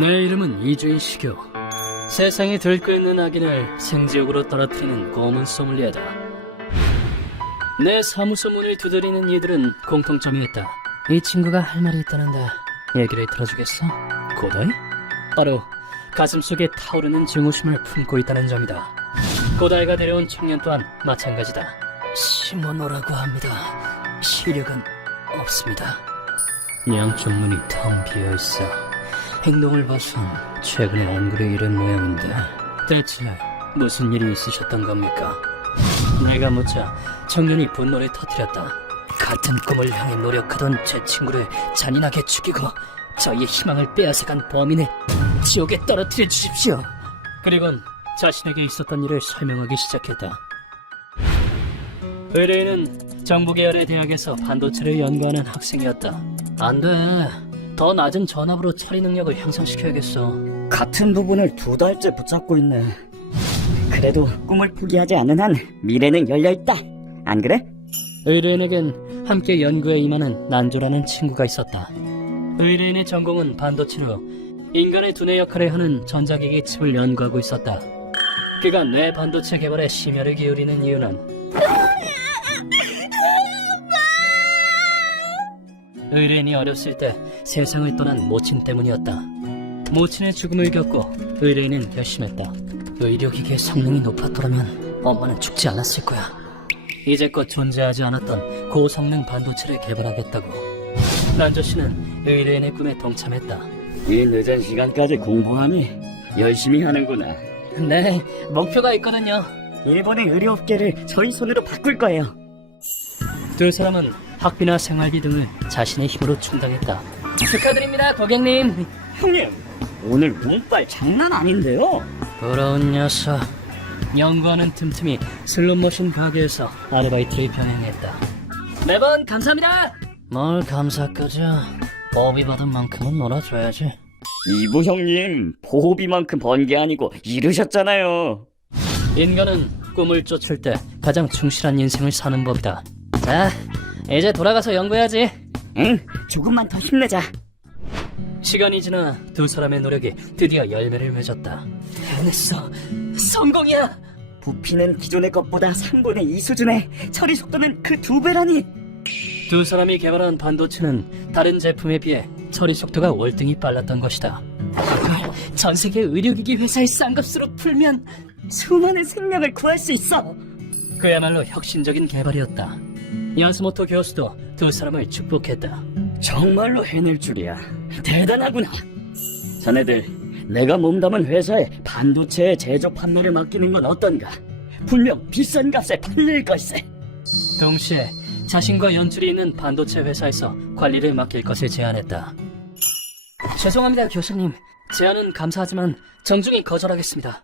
내 이름은 이주인 시교. 세상에 들끓는 악인을 생지옥으로 떨어뜨리는 고문 소믈리에다. 내 사무소 문을 두드리는 이들은 공통점이 있다. 이 친구가 할 말이 있다는데 얘기를 들어주겠어? 고다이? 바로 가슴속에 타오르는 증오심을 품고 있다는 점이다. 고다이가 데려온 청년 또한 마찬가지다. 시모노라고 합니다. 시력은 없습니다. 양쪽 눈이 텅 비어있어. 행동을 봐선 최근에 얼굴을 잃은 모양인데 대체 무슨 일이 있으셨던 겁니까? 내가 묻자 청년이 분노를 터뜨렸다. 같은 꿈을 향해 노력하던 제 친구를 잔인하게 죽이고 저희의 희망을 빼앗아간 범인을 지옥에 떨어뜨려 주십시오. 그리곤 자신에게 있었던 일을 설명하기 시작했다. 의뢰인은 정부계열의 대학에서 반도체를 연구하는 학생이었다. 안 돼. 더 낮은 전압으로 처리 능력을 향상시켜야겠어. 같은 부분을 2달째 붙잡고 있네. 그래도 꿈을 포기하지 않는 한 미래는 열려있다. 안 그래? 의뢰인에겐 함께 연구에 임하는 난조라는 친구가 있었다. 의뢰인의 전공은 반도체로 인간의 두뇌 역할을 하는 전자기기 칩을 연구하고 있었다. 그가 뇌 반도체 개발에 심혈을 기울이는 이유는 의뢰인이 어렸을 때 세상을 떠난 모친 때문이었다. 모친의 죽음을 겪고 의뢰인은 결심했다. 의료기기의 성능이 높았더라면 엄마는 죽지 않았을 거야. 이제껏 존재하지 않았던 고성능 반도체를 개발하겠다고. 난조 씨는 의뢰인의 꿈에 동참했다. 이 늦은 시간까지 공부하니 열심히 하는구나. 네, 목표가 있거든요. 일본의 의료업계를 저희 손으로 바꿀 거예요. 두 사람은 학비나 생활비 등을 자신의 힘으로 충당했다. 축하드립니다, 고객님. 형님, 오늘 운빨 장난 아닌데요? 부러운 녀석. 연구하는 틈틈이 슬롯머신 가게에서 아르바이트를 병행했다. 매번 감사합니다. 뭘 감사까지. 보비 받은 만큼은 놀아줘야지. 이부 형님, 보호비만큼 번 게 아니고 이르셨잖아요. 인간은 꿈을 쫓을 때 가장 충실한 인생을 사는 법이다. 자, 이제 돌아가서 연구해야지. 응, 조금만 더 힘내자. 시간이 지나 두 사람의 노력이 드디어 열매를 맺었다. 해냈어. 성공이야. 부피는 기존의 것보다 3분의 2 수준에 처리 속도는 그 2배라니. 두 사람이 개발한 반도체는 다른 제품에 비해 처리 속도가 월등히 빨랐던 것이다. 그걸 전 세계 의료기기 회사의 싼값으로 풀면 수많은 생명을 구할 수 있어. 그야말로 혁신적인 개발이었다. 야스모토 교수도 두 사람을 축복했다. 정말로 해낼 줄이야. 대단하구나. 자네들, 내가 몸담은 회사에 반도체 제조 판매를 맡기는 건 어떤가? 분명 비싼 값에 팔릴 걸세. 동시에 자신과 연줄이 있는 반도체 회사에서 관리를 맡길 것을 제안했다. 죄송합니다, 교수님. 제안은 감사하지만 정중히 거절하겠습니다.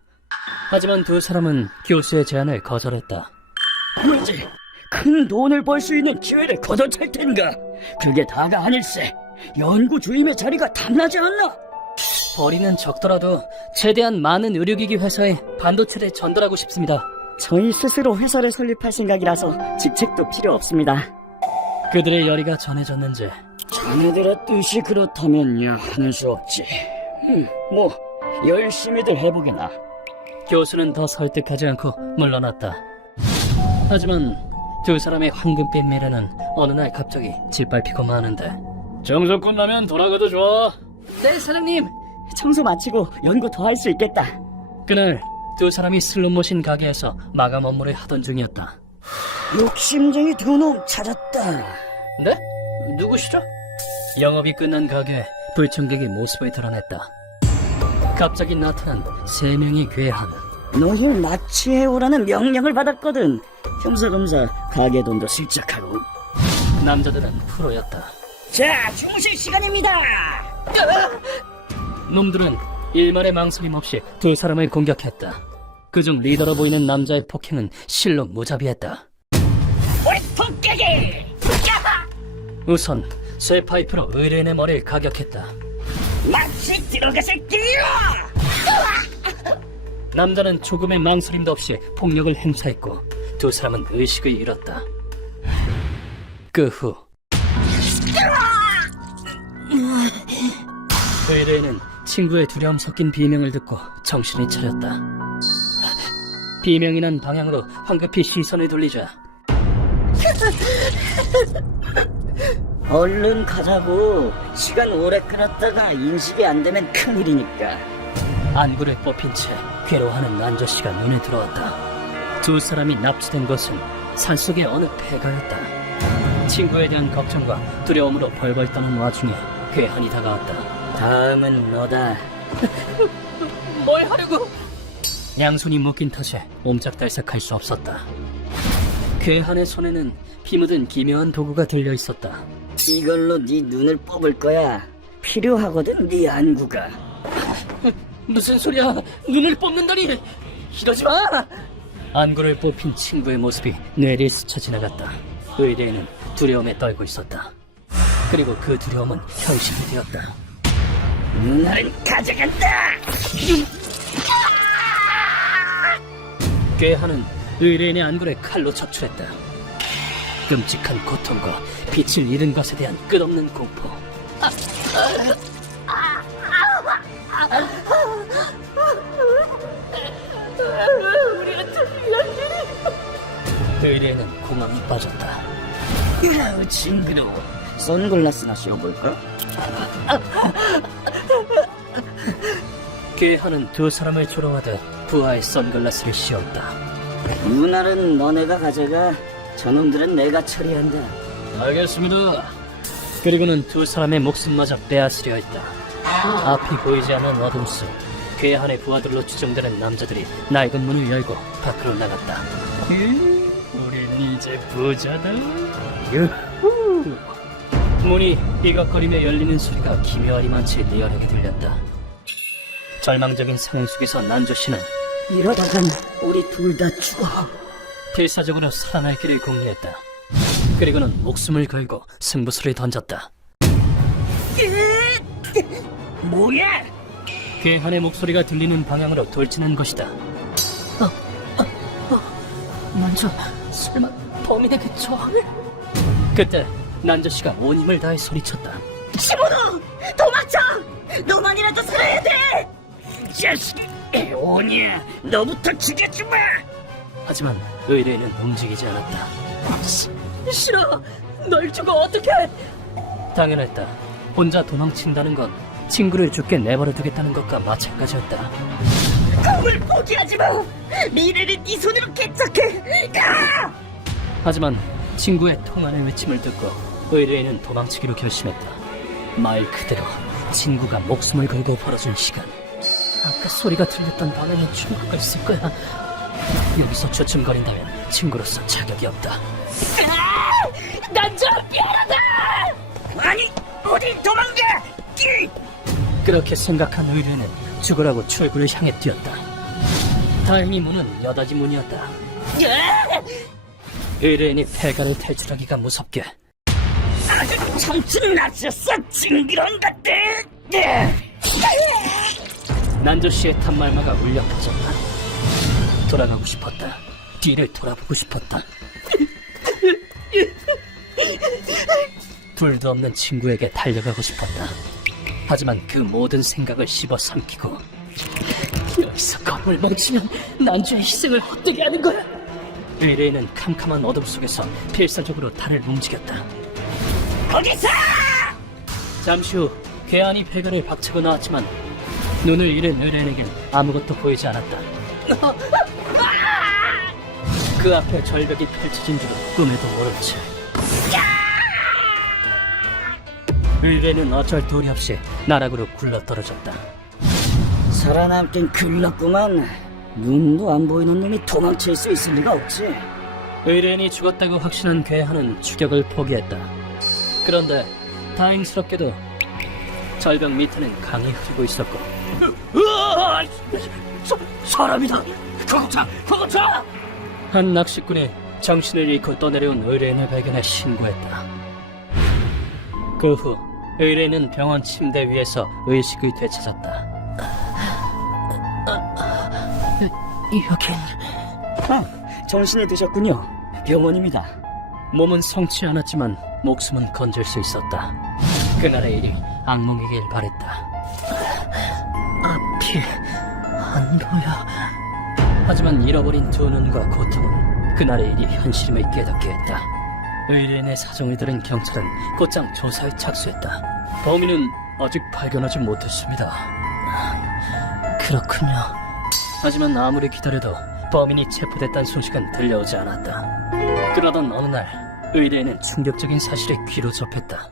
하지만 두 사람은 교수의 제안을 거절했다. 왜지? 큰 돈을 벌 수 있는 기회를 걷어찰 텐가? 그게 다가 아닐세. 연구 주임의 자리가 탐나지 않나? 벌이는 적더라도 최대한 많은 의료기기 회사에 반도체를 전달하고 싶습니다. 저희 스스로 회사를 설립할 생각이라서 직책도 필요 없습니다. 그들의 열의가 전해졌는지 자네들의 뜻이 그렇다면야 하는 수 없지. 뭐 열심히들 해보게나. 교수는 더 설득하지 않고 물러났다. 하지만 두 사람의 황금빛 미래는 어느 날 갑자기 짓밟히고 마는데. 정서 끝나면 돌아가도 좋아. 네, 사장님. 청소 마치고 연구 더 할 수 있겠다. 그날 두 사람이 슬롯머신 가게에서 마감 업무를 하던 중이었다. 욕심쟁이 두 놈 찾았다. 네? 누구시죠? 영업이 끝난 가게에 불청객의 모습을 드러냈다. 갑자기 나타난 3명의 괴한. 너희를 납치해오라는 명령을 받았거든. 겸사겸사 가게 돈도 슬쩍하고. 남자들은 프로였다. 자, 주무실 시간입니다. 놈들은 일말의 망설임 없이 두 사람을 공격했다. 그중 리더로 보이는 남자의 폭행은 실로 무자비했다. 우리 토끼기! 우선 쇠파이프로 의뢰인의 머리를 가격했다. 납치 들어가실게요! 남자는 조금의 망설임도 없이 폭력을 행사했고 두 사람은 의식을 잃었다. 그 후 의뢰인은 친구의 두려움 섞인 비명을 듣고 정신을 차렸다. 비명이 난 방향으로 황급히 시선을 돌리자 얼른 가자고. 시간 오래 끌었다가 인식이 안 되면 큰일이니까. 안구를 뽑힌 채 괴로워하는 난저씨가 눈에 들어왔다. 두 사람이 납치된 곳은 산속의 어느 폐가였다. 친구에 대한 걱정과 두려움으로 벌벌 떠는 와중에 괴한이 다가왔다. 다음은 너다. 뭘 하려고? 양손이 묶인 탓에 옴짝달싹할 수 없었다. 괴한의 손에는 피 묻은 기묘한 도구가 들려 있었다. 이걸로 네 눈을 뽑을 거야. 필요하거든, 네 안구가. 무슨 소리야? 눈을 뽑는다니! 이러지 마! 안구를 뽑힌 친구의 모습이 뇌리에 스쳐 지나갔다. 의뢰인은 두려움에 떨고 있었다. 그리고 그 두려움은 현실이 되었다. 눈알은 가져간다. 괴한은 의뢰인의 안구를 칼로 척출했다. 끔찍한 고통과 빛을 잃은 것에 대한 끝없는 공포. 의뢰인은 공황에 빠졌다. 징그러워. 선글라스나 씌워볼까? 괴한은 두 사람을 조롱하듯 부하의 선글라스를 씌웠다. 눈알은 너네가 가져가. 저놈들은 내가 처리한다. 알겠습니다. 그리고는 두 사람의 목숨마저 빼앗으려 했다. 앞이 보이지 않는 어둠 속 괴한의 부하들로 추정되는 남자들이 낡은 문을 열고 밖으로 나갔다. 우린 이제 부자다. 유후. 문이 삐걱거리며 열리는 소리가 기묘하리만치 리얼하게 들렸다. 절망적인 상황 속에서 난조씨는 이러다간 우리 둘 다 죽어. 필사적으로 살아날 길을 궁리했다. 그리고는 목숨을 걸고 승부수를 던졌다. 뭐야? 괴한의 목소리가 들리는 방향으로 돌진한 것이다. 난저 설마 범인에게 총을? 그때 난저씨가 온 힘을 다해 소리쳤다. 시모노! 도망쳐! 너만이라도 살아야 돼! 자식! 오냐! 너부터 죽여주마! 하지만 의뢰인은 움직이지 않았다. 싫어! 널 주고 어떡해! 당연했다. 혼자 도망친다는 건 친구를 죽게 내버려 두겠다는 것과 마찬가지였다. 꿈을 포기하지 마! 미래를 네 손으로 개척해! 가! 하지만 친구의 통화의 외침을 듣고 의뢰인은 도망치기로 결심했다. 말 그대로 친구가 목숨을 걸고 벌어준 시간. 아까 소리가 들렸던 방향에 친구가 있을 거야. 여기서 주춤거린다면 친구로서 자격이 없다. 난 좀 미안하다! 아니! 어디 도망가! 그렇게 생각한 의뢰는 죽으라고 출구를 향해 뛰었다. 다행히 문은 여닫이 문이었다. 의뢰인이 폐가를 탈출하기가 무섭게 아주 청춘났었어, 징그러운 것들! 난조씨의 탄말마가 울려 퍼졌다. 돌아가고 싶었다. 뒤를 돌아보고 싶었다. 둘도 없는 친구에게 달려가고 싶었다. 하지만 그 모든 생각을 씹어삼키고 여기서 걸음을 멈추면 난조의 희생을 헛되게 하는 거야. 의뢰인은 캄캄한 어둠 속에서 필사적으로 달을 움직였다. 거기서! 잠시 후 괴한이 폐가를 박차고 나왔지만 눈을 잃은 의뢰인에겐 아무것도 보이지 않았다. 그 앞에 절벽이 펼쳐진 줄은 꿈에도 모른 채 의뢰는 어쩔 도리 없이 나락으로 굴러떨어졌다. 살아남긴 글렀구만. 눈도 안 보이는 놈이 도망칠 수 있을 리가 없지. 의뢰인이 죽었다고 확신한 괴한은 추격을 포기했다. 그런데 다행스럽게도 절벽 밑에는 강이 흐르고 있었고 사람이다! 거기차! 한 낚시꾼이 정신을 잃고 떠내려온 의뢰인을 발견해 신고했다. 그 후 의뢰인은 병원 침대 위에서 의식을 되찾았다. 여긴 정신이 드셨군요. 병원입니다. 몸은 성치 않았지만 목숨은 건질 수 있었다. 그날의 일이 악몽이길 바랬다. 앞이 안 보여. 하지만 잃어버린 두 눈과 고통은 그날의 일이 현실임을 깨닫게 했다. 의뢰인의 사정을 들은 경찰은 곧장 조사에 착수했다. 범인은 아직 발견하지 못했습니다. 그렇군요. 하지만 아무리 기다려도 범인이 체포됐다는 소식은 들려오지 않았다. 그러던 어느 날 의뢰인은 충격적인 사실에 귀로 접했다.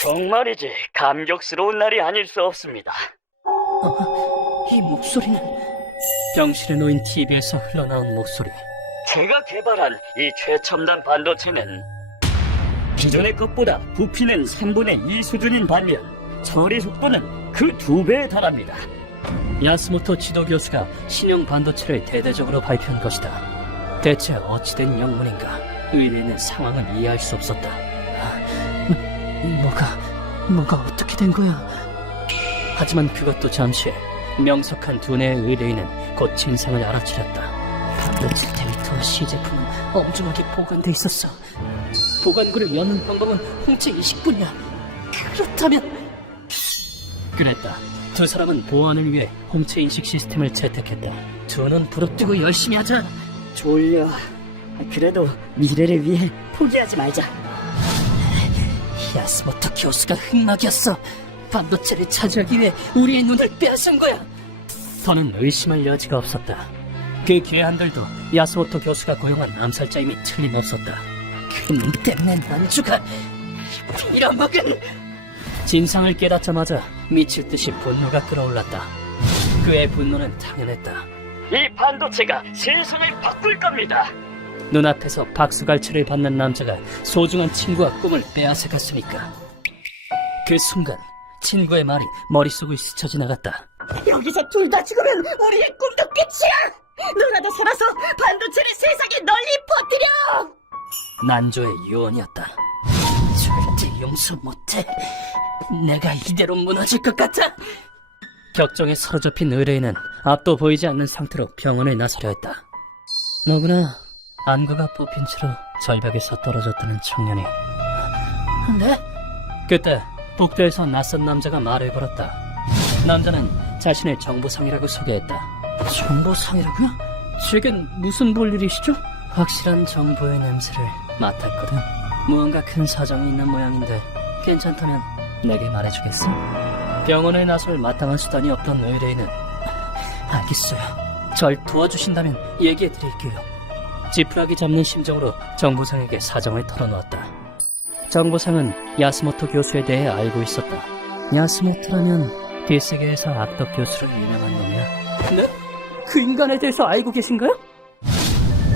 정말이지 감격스러운 날이 아닐 수 없습니다. 이 목소리는 병실에 놓인 TV에서 흘러나온 목소리. 제가 개발한 이 최첨단 반도체는 기존의 것보다 부피는 3분의 2 수준인 반면 처리 속도는 그 2배에 달합니다. 야스모토 지도 교수가 신형 반도체를 대대적으로 발표한 것이다. 대체 어찌된 영문인가? 의뢰인은 상황을 이해할 수 없었다. 뭐가 어떻게 된 거야? 하지만 그것도 잠시. 명석한 두뇌의 의뢰인은 곧 진상을 알아차렸다. 반도체 데이터와 시제품은 엄중하게 보관돼 있었어. 보관구를 여는 방법은 홍채 이식뿐이야. 그렇다면... 그랬다. 두 사람은 보안을 위해 홍채 인식 시스템을 채택했다. 두 눈 부릅뜨고 열심히 하자. 졸려. 그래도 미래를 위해 포기하지 말자. 야스모토 교수가 흑막이었어. 반도체를 차지하기 위해 우리의 눈을 빼앗은 거야. 더는 의심할 여지가 없었다. 그 괴한들도 야스모토 교수가 고용한 암살자임이 틀림없었다. 그 눈 때문에 난주가 빌어먹은... 진상을 깨닫자마자 미칠 듯이 분노가 끓어올랐다. 그의 분노는 당연했다. 이 반도체가 세상을 바꿀 겁니다. 눈앞에서 박수갈채를 받는 남자가 소중한 친구와 꿈을 빼앗아갔으니까. 그 순간 친구의 말이 머릿속을 스쳐 지나갔다. 여기서 둘 다 죽으면 우리의 꿈도 끝이야! 너라도 살아서 반도체를 세상에 널리 퍼뜨려! 난조의 유언이었다. 절대 용서 못해. 내가 이대로 무너질 것 같아. 격정에 사로잡힌 의뢰인은 앞도 보이지 않는 상태로 병원에 나서려 했다. 너구나. 안구가 뽑힌 채로 절벽에서 떨어졌다는 청년이. 네? 그때 복도에서 낯선 남자가 말을 걸었다. 남자는 자신을 정보상이라고 소개했다. 정보상이라고요? 제겐 무슨 볼 일이시죠? 확실한 정보의 냄새를 맡았거든. 무언가 큰 사정이 있는 모양인데 괜찮다면 내게 말해주겠어? 병원에 나설 마땅한 수단이 없던 의뢰인은 알겠어요. 절 도와주신다면 얘기해드릴게요. 지푸라기 잡는 심정으로 정보상에게 사정을 털어놓았다. 정보상은 야스모토 교수에 대해 알고 있었다. 야스모토라면 뒷세계에서 악덕 교수로 유명한 놈이야. 네? 그 인간에 대해서 알고 계신가요?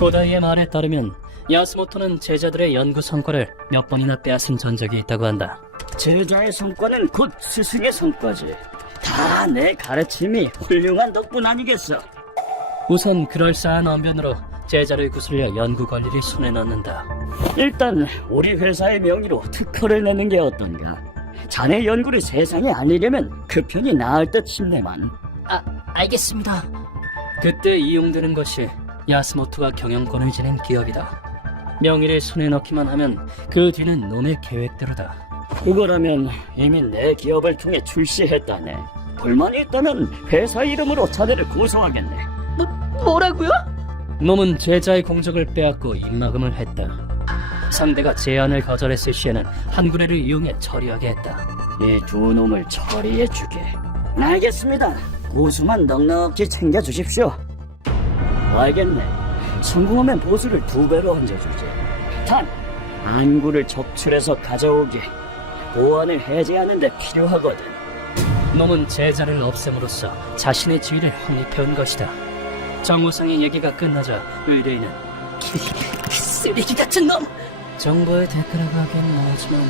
고다이의 말에 따르면 야스모토는 제자들의 연구 성과를 몇 번이나 빼앗은 전적이 있다고 한다. 제자의 성과는 곧 스승의 성과지. 다 내 가르침이 훌륭한 덕분 아니겠어. 우선 그럴싸한 언변으로 제자를 구슬려 연구 권리를 손에 넣는다. 일단 우리 회사의 명의로 특허를 내는 게 어떤가. 자네 연구를 세상에 알리려면 그 편이 나을 듯 싶네만. 알겠습니다. 그때 이용되는 것이 야스모토가 경영권을 지닌 기업이다. 명의를 손에 넣기만 하면 그 뒤는 놈의 계획대로다. 그거라면 이미 내 기업을 통해 출시했다네. 불만이 있다면 회사 이름으로 자네를 고소하겠네. 뭐라고요? 놈은 제자의 공적을 빼앗고 입막음을 했다. 상대가 제안을 거절했을 시에는 한구레를 이용해 처리하게 했다. 이 두 놈을 처리해주게. 알겠습니다. 고수만 넉넉히 챙겨주십시오. 알겠네. 성공하면 보수를 2배로 얹어주지. 단, 안구를 적출해서 가져오게. 보안을 해제하는 데 필요하거든. 놈은 제자를 없앰으로써 자신의 지위를 확립해온 것이다. 정우상의 얘기가 끝나자 의뢰인은 쓰레기 같은 놈! 정보의 대가라고 하기엔 뭐하지만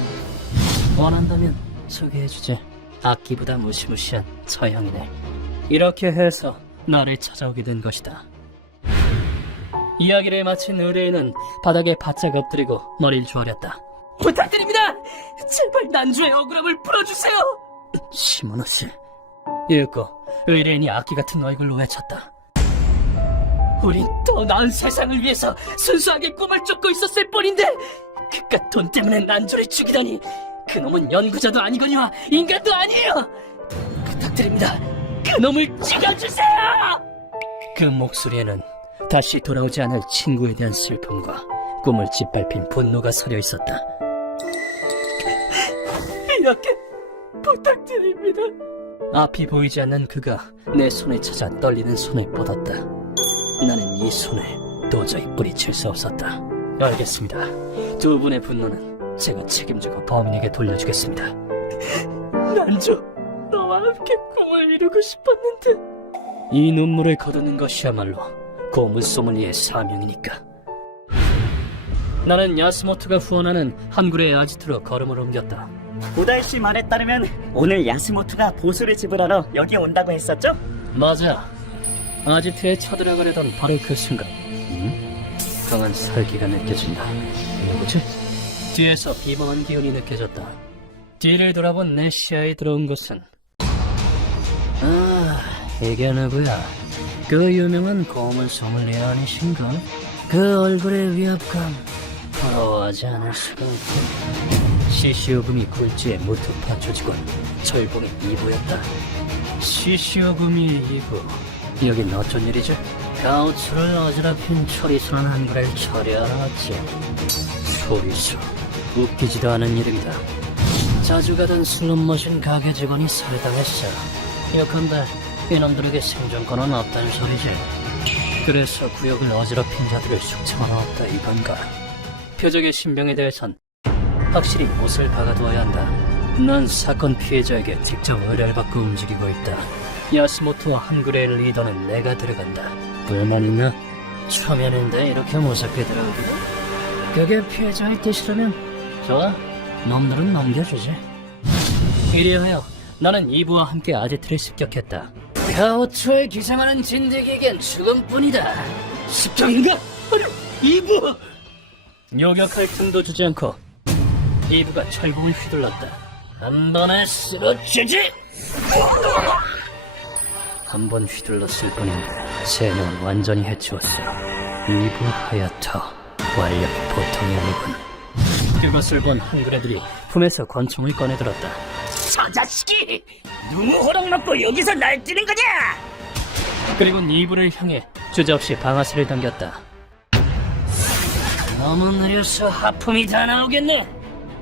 원한다면 소개해주지. 악기보다 무시무시한 처형이네. 이렇게 해서 나를 찾아오게 된 것이다. 이야기를 마친 의뢰인은 바닥에 바짝 엎드리고 머리를 조아렸다. 부탁드립니다! 제발 난주의 억울함을 풀어주세요! 시모노씨. 읽고 의뢰인이 악기 같은 얼굴로 외쳤다. 우린 더 나은 세상을 위해서 순수하게 꿈을 쫓고 있었을 뿐인데 그깟 돈 때문에 난주를 죽이다니 그놈은 연구자도 아니거니와 인간도 아니에요! 부탁드립니다. 그놈을 찍어주세요! 그 목소리에는 다시 돌아오지 않을 친구에 대한 슬픔과 꿈을 짓밟힌 분노가 서려 있었다. 이렇게 부탁드립니다. 앞이 보이지 않는 그가 내 손을 찾아 떨리는 손을 뻗었다. 나는 이 손을 도저히 뿌리칠 수 없었다. 알겠습니다. 두 분의 분노는 제가 책임지고 범인에게 돌려주겠습니다. 난저 너와 함께 꿈을 이루고 싶었는데. 이 눈물을 거두는 것이야말로 고문 소믈리의 사명이니까. 나는 야스모토가 후원하는 한굴의 아지트로 걸음을 옮겼다. 고다이 씨 말에 따르면 오늘 야스모토가 보수를 지불하러 여기 온다고 했었죠? 맞아. 아지트에 쳐들어가려던 바로 그 순간 강한 살기가 느껴진다. 누구지? 뒤에서 비범한 기운이 느껴졌다. 뒤를 돌아본 내 시야에 들어온 것은 이게 누구야? 그 유명한 고문 소믈리에 아니신가? 그 얼굴의 위압감 부러워하지 않을 수가 없고. 시시오금이 굴지의 무트파 조직원 철봉의 2부였다. 시시오금이 2부. 여긴 어쩐 일이지? 가우츠를 어지럽힌 초리수라는 한글을 처리하러 왔지. 초리수. 웃기지도 않은 이름이다. 자주 가던 슬롯머신 가게 직원이 살해당했어. 예컨대 이놈들에게 생존권은 없다는 소리지. 그래서 구역을 어지럽힌 자들을 숙청하러 왔다 이건가. 표적의 신병에 대해선 확실히 못을 박아두어야 한다. 난 사건 피해자에게 직접 의뢰를 받고 움직이고 있다. 야스모토와 한글의 리더는 내가 들어간다. 불만 있나? 초면인데 이렇게 무섭게 들어오기도? 그게 피해자의 뜻이라면 좋아, 놈들은 넘겨주지. 이리하여 나는 이브와 함께 아지트를 습격했다. 가오초에 기생하는 진드기에겐 죽음뿐이다. 습격인가? 아니, 이브! 요격할 틈도 주지 않고 이브가 철봉을 휘둘렀다. 한 번에 쓰러지지! 한 번 휘둘렀을 뿐인데 세 명은 완전히 해치웠어. 이브 하야터, 완력이 보통이 아니군. 그것을 본 한글 애들이 품에서 권총을 꺼내들었다. 저 자식이! 누구 호롱 먹고 여기서 날뛰는 거냐? 그리고 이브를 향해 주저없이 방아쇠를 당겼다. 너무 느려서 하품이 다 나오겠네.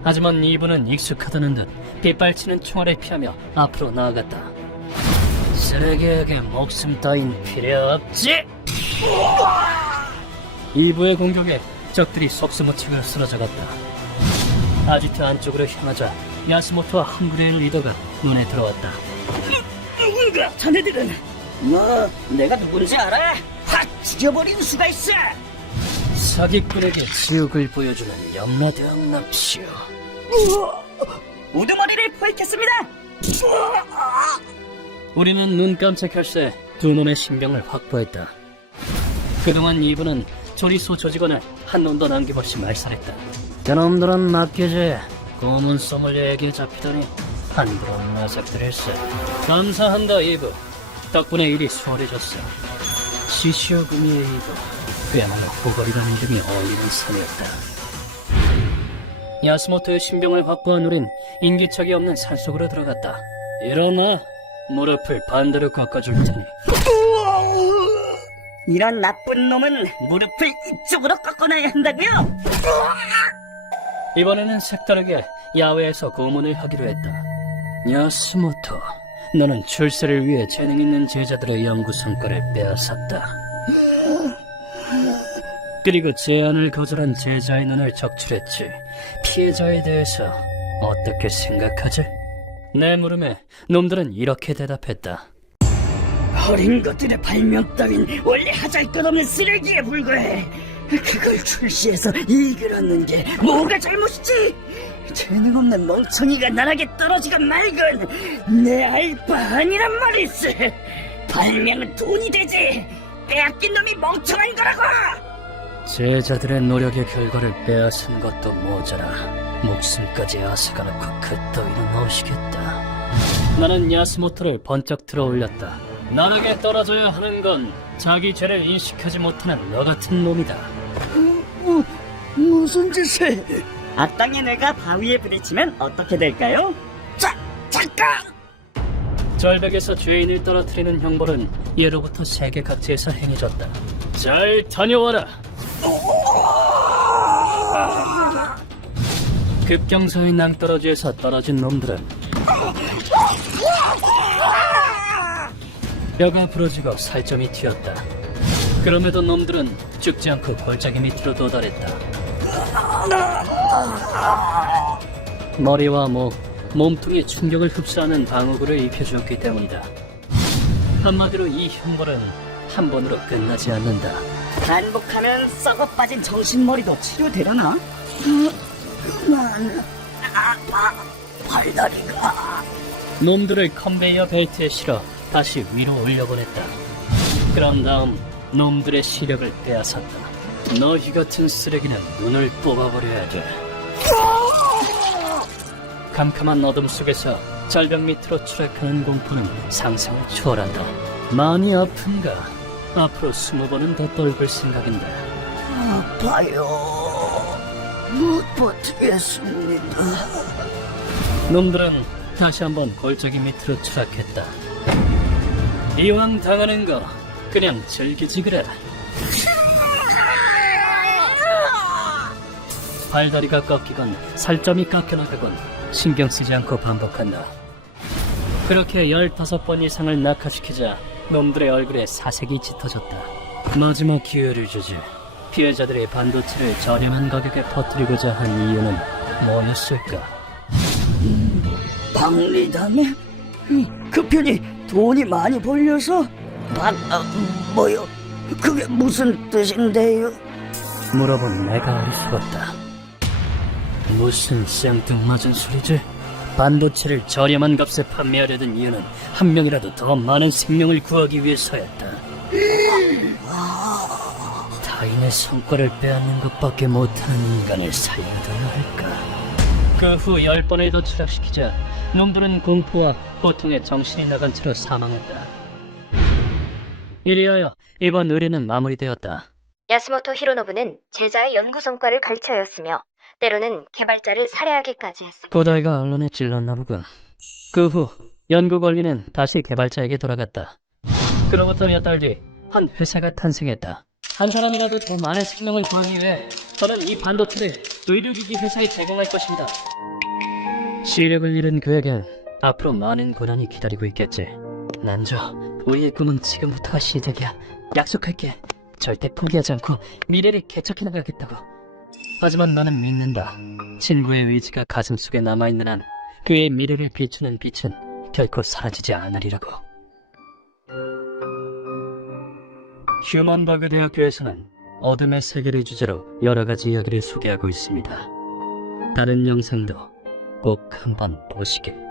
하지만 이브는 익숙하다는 듯 빗발치는 총알을 피하며 앞으로 나아갔다. 쓰레기에게 목숨 따윈 필요 없지. 이브의 공격에 적들이 속수무책으로 쓰러져갔다. 아지트 안쪽으로 향하자 야스모토와 한글의 리더가 눈에 들어왔다. 누군가 자네들은 뭐 내가 누군지 알아? 확 죽여버리는 수가 있어. 사기꾼에게 지옥을 보여주는 연마대왕 납시오. 우두머리를 포획했습니다. 우리는 눈 깜짝할 새 두 놈의 신병을 확보했다. 그동안 이브는 조리소 조직원을 한 놈도 남김없이 말살했다. 저놈들은 맡기지. 고문 소믈리에게 잡히다니 한그런 녀석들일세. 감사한다 이브. 덕분에 일이 수월해졌어. 시시오구미의 이브. 그야말로 호걸이라는 이름이 어울리는 선이었다. 야스모토의 신병을 확보한 우린 인기척이 없는 산속으로 들어갔다. 일어나. 무릎을 반대로 꺾어줄 테니. 이런 나쁜 놈은 무릎을 이쪽으로 꺾어놔야 한다고요? 이번에는 색다르게 야외에서 고문을 하기로 했다. 야스모토, 너는 출세를 위해 재능 있는 제자들의 연구 성과를 빼앗았다. 그리고 제안을 거절한 제자의 눈을 적출했지. 피해자에 대해서 어떻게 생각하지? 내 물음에 놈들은 이렇게 대답했다. 어린 것들의 발명 따윈 원래 하잘것없는 쓰레기에 불과해. 그걸 출시해서 이익을 얻는 게 뭐가 잘못이지? 재능 없는 멍청이가 나락에 떨어지건 말건 내 알바 아니란 말일세. 발명은 돈이 되지. 빼앗긴 놈이 멍청한 거라고. 제자들의 노력의 결과를 빼앗은 것도 모자라 목숨까지 앗아가놓고 그 따위로 넣으시겠다. 나는 야스모토를 번쩍 들어 올렸다. 나락에 떨어져야 하는 건 자기 죄를 인식하지 못하는 너 같은 놈이다. 무슨 짓을? 악당의 뇌가 바위에 부딪히면 어떻게 될까요? 잠깐! 절벽에서 죄인을 떨어뜨리는 형벌은 예로부터 세계 각지에서 행해졌다. 잘 다녀와라. 급경사의 낭떠러지에서 떨어진 놈들은 뼈가 부러지고 살점이 튀었다. 그럼에도 놈들은 죽지 않고 골짜기 밑으로 도달했다. 머리와 목, 몸통에 충격을 흡수하는 방어구를 입혀주었기 때문이다. 한마디로 이 형벌은 한 번으로 끝나지 않는다. 반복하면 썩어 빠진 정신머리도 치료되려나? 난 아파. 팔다리가. 놈들을 컨베이어 벨트에 실어 다시 위로 올려보냈다. 그런 다음 놈들의 시력을 빼앗았다. 너희 같은 쓰레기는 눈을 뽑아버려야 돼. 캄캄한 어둠 속에서 절벽 밑으로 추락하는 공포는 상상을 초월한다. 마음이 아픈가? 앞으로 20번은 더 떨굴 생각인데. 아파요. 못 버티겠습니다. 놈들은 다시 한번 골짜기 밑으로 추락했다. 이왕 당하는 거 그냥 즐기지 그래. 발다리가 꺾이건 살점이 깎여나가건 신경 쓰지 않고 반복한다. 그렇게 15번 이상을 낙하시키자 놈들의 얼굴에 사색이 짙어졌다. 마지막 기회를 주지. 피해자들의 반도체를 저렴한 가격에 퍼뜨리고자 한 이유는 뭐였을까? 박리담에? 그 편이 돈이 많이 벌려서? 뭐요? 그게 무슨 뜻인데요? 물어본 내가 어리석었다. 무슨 생뚱맞은 소리지? 반도체를 저렴한 값에 판매하려던 이유는 한 명이라도 더 많은 생명을 구하기 위해서였다. 타인의 성과를 빼앗는 것밖에 못하는 인간을 살려둬야 할까? 그 후 10번을 더 추락시키자 놈들은 공포와 고통에 정신이 나간 채로 사망했다. 이리하여 이번 의뢰는 마무리되었다. 야스모토 히로노부는 제자의 연구 성과를 갈취하였으며 때로는 개발자를 살해하기까지 했습니다. 고다이가 언론에 찔렀나 보군. 그 후 연구 권리는 다시 개발자에게 돌아갔다. 그로부터 몇 달 뒤 한 회사가 탄생했다. 한 사람이라도 더 많은 생명을 구하기 위해 저는 이 반도체를 의료기기 회사에 제공할 것입니다. 시력을 잃은 그에겐 앞으로 많은 고난이 기다리고 있겠지. 난저 우리의 꿈은 지금부터가 시작이야. 약속할게. 절대 포기하지 않고 미래를 개척해 나가겠다고. 하지만 나는 믿는다. 친구의 의지가 가슴속에 남아있는 한 그의 미래를 비추는 빛은 결코 사라지지 않으리라고. 휴먼버그 대학교에서는 어둠의 세계를 주제로 여러 가지 이야기를 소개하고 있습니다. 다른 영상도 꼭 한번 보시길.